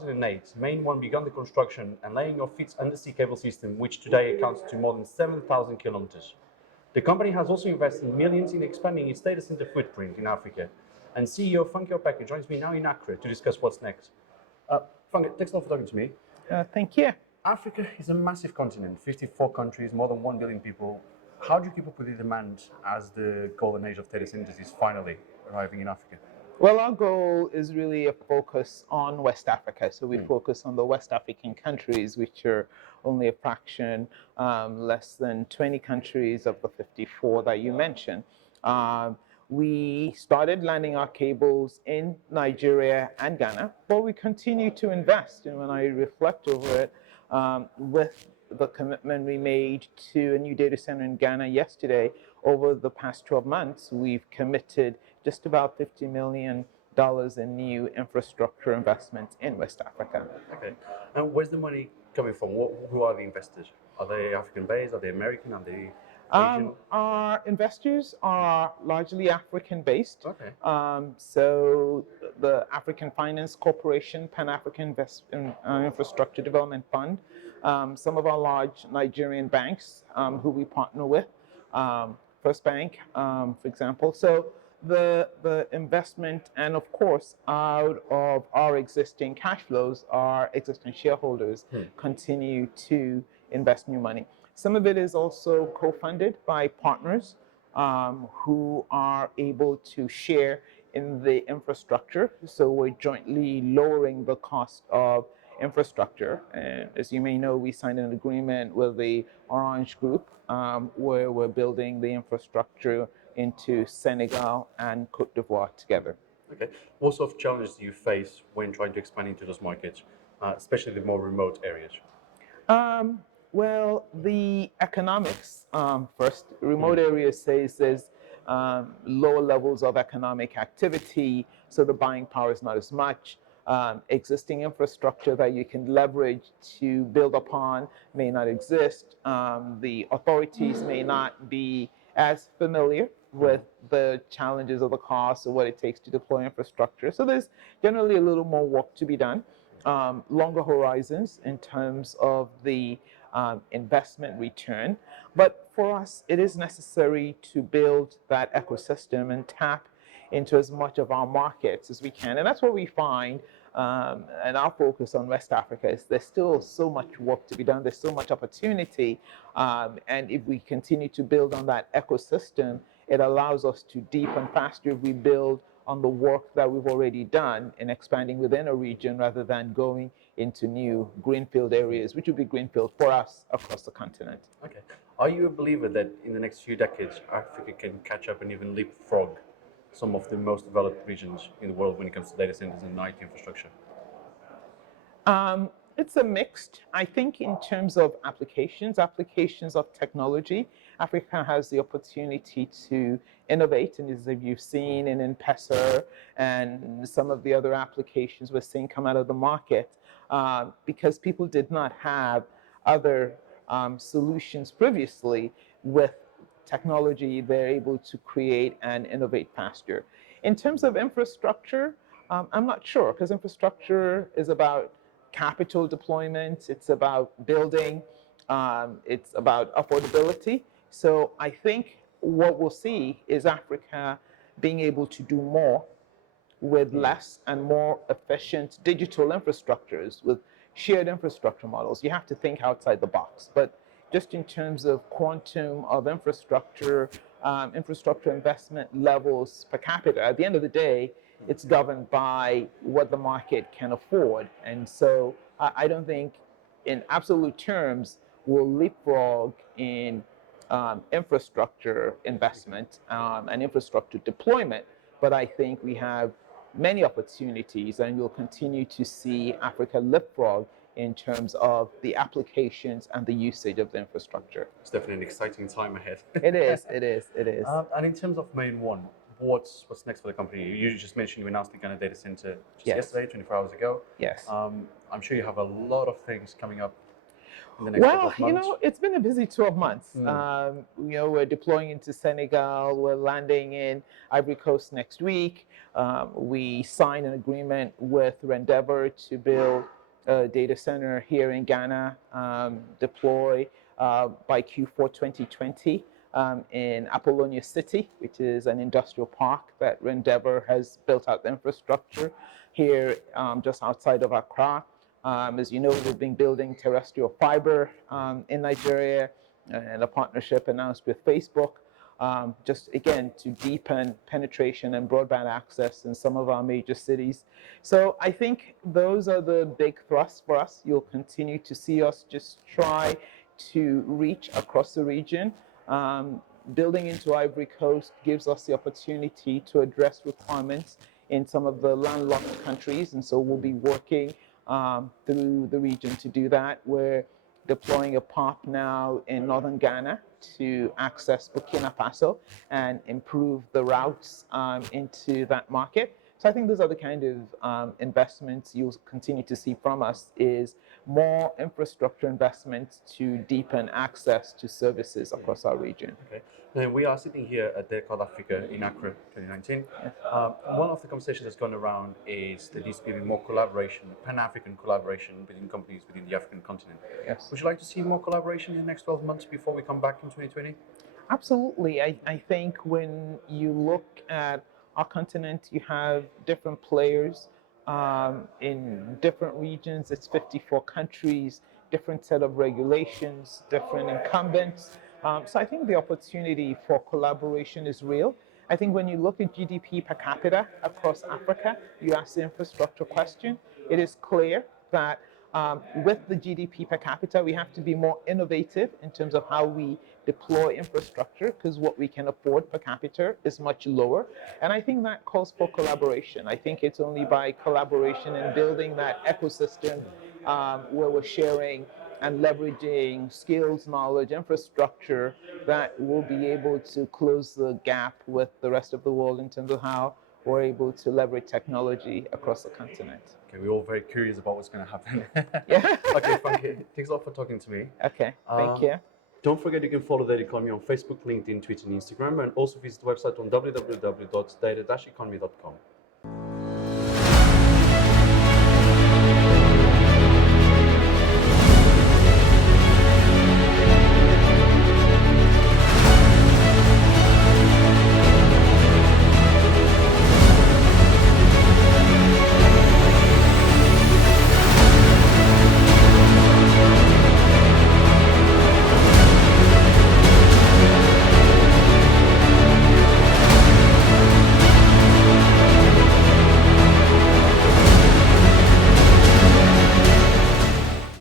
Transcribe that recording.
2008, MainOne began the construction and laying of its undersea cable system, which today accounts to more than 7,000 kilometers. The company has also invested millions in expanding its data center footprint in Africa. And CEO Funke Opeke joins me now in Accra to discuss what's next. Funke, thanks a lot for talking to me. Thank you. Africa is a massive continent, 54 countries, more than 1 billion people. How do you keep up with the demand as the golden age of data centers is finally arriving in Africa? Well, our goal is really a focus on West Africa. So we focus on the West African countries, which are only a fraction, less than 20 countries of the 54 that you mentioned. We started landing our cables in Nigeria and Ghana, but we continue to invest. And when I reflect over it, with the commitment we made to a new data center in Ghana yesterday, over the past 12 months, we've committed just about $50 million in new infrastructure investments in West Africa. Okay. And where's the money coming from? Who are the investors? Are they African-based? Are they American? Are they Asian? Our investors are largely African-based. Okay. So the African Finance Corporation, Pan-African Infrastructure Development Fund, some of our large Nigerian banks who we partner with, First Bank, for example. So the investment, and of course, out of our existing cash flows, our existing shareholders continue to invest new money. Some of it is also co-funded by partners who are able to share in the infrastructure. So we're jointly lowering the cost of infrastructure. And as you may know, we signed an agreement with the Orange Group where we're building the infrastructure into Senegal and Cote d'Ivoire together. Okay. What sort of challenges do you face when trying to expand into those markets, especially the more remote areas? Well, the economics first. Remote areas says there's lower levels of economic activity, so the buying power is not as much. Existing infrastructure that you can leverage to build upon may not exist. The authorities may not be as familiar with the challenges of the cost or what it takes to deploy infrastructure. So there's generally a little more work to be done. Longer horizons in terms of the investment return. But for us, it is necessary to build that ecosystem and tap into as much of our markets as we can. And that's what we find, and our focus on West Africa is there's still so much work to be done. There's so much opportunity. And if we continue to build on that ecosystem, it allows us to deepen faster if we build on the work that we've already done in expanding within a region rather than going into new greenfield areas, which would be greenfield for us across the continent. Okay. Are you a believer that in the next few decades, Africa can catch up and even leapfrog some of the most developed regions in the world when it comes to data centers and IT infrastructure? It's a mixed. I think in terms of applications of technology, Africa has the opportunity to innovate, and as you've seen in M-Pesa and some of the other applications we're seeing come out of the market, because people did not have other solutions previously. With technology, they're able to create and innovate faster. In terms of infrastructure, I'm not sure, because infrastructure is about capital deployment, it's about building, it's about affordability. So I think what we'll see is Africa being able to do more with less and more efficient digital infrastructures, with shared infrastructure models. You have to think outside the box. But just in terms of quantum of infrastructure, infrastructure investment levels per capita, at the end of the day, it's governed by what the market can afford. And so I don't think in absolute terms we'll leapfrog in infrastructure investment and infrastructure deployment, but I think we have many opportunities, and we'll continue to see Africa leapfrog in terms of the applications and the usage of the infrastructure. It's definitely an exciting time ahead. It is. And in terms of MainOne, what's next for the company? You just mentioned you announced the Ghana data center just yesterday, 24 hours ago. Yes. I'm sure you have a lot of things coming up. in the next couple Well, of months? it's been a busy 12 months. We're deploying into Senegal. We're landing in Ivory Coast next week. We signed an agreement with Rendeavor to build a data center here in Ghana, deploy by Q4 2020 in Apollonia City, which is an industrial park that Rendeavor has built out the infrastructure here just outside of Accra. As you know, we've been building terrestrial fiber in Nigeria and a partnership announced with Facebook, just again to deepen penetration and broadband access in some of our major cities. So I think those are the big thrusts for us. You'll continue to see us just try to reach across the region. Building into Ivory Coast gives us the opportunity to address requirements in some of the landlocked countries, and so we'll be working through the region to do that. We're deploying a POP now in northern Ghana to access Burkina Faso and improve the routes into that market. So I think those are the kind of investments you'll continue to see from us, is more infrastructure investments to deepen access to services across our region. Okay. And we are sitting here at Datacloud Africa in Accra 2019. Yes. One of the conversations that's gone around is there needs to be more collaboration, Pan-African collaboration between companies within the African continent. Yes. Would you like to see more collaboration in the next 12 months before we come back in 2020? Absolutely. I think when you look at our continent, you have different players in different regions. It's 54 countries, different set of regulations, different incumbents. So I think the opportunity for collaboration is real. I think when you look at GDP per capita across Africa, you ask the infrastructure question, it is clear that with the GDP per capita, we have to be more innovative in terms of how we deploy infrastructure, because what we can afford per capita is much lower. And I think that calls for collaboration. I think it's only by collaboration and building that ecosystem where we're sharing and leveraging skills, knowledge, infrastructure, that we'll be able to close the gap with the rest of the world in terms of how we're able to leverage technology across the continent. Okay, we're all very curious about what's going to happen. Yeah. Okay, Funke, thanks a lot for talking to me. Okay, thank you. Don't forget you can follow Data Economy on Facebook, LinkedIn, Twitter, and Instagram, and also visit the website on www.data-economy.com.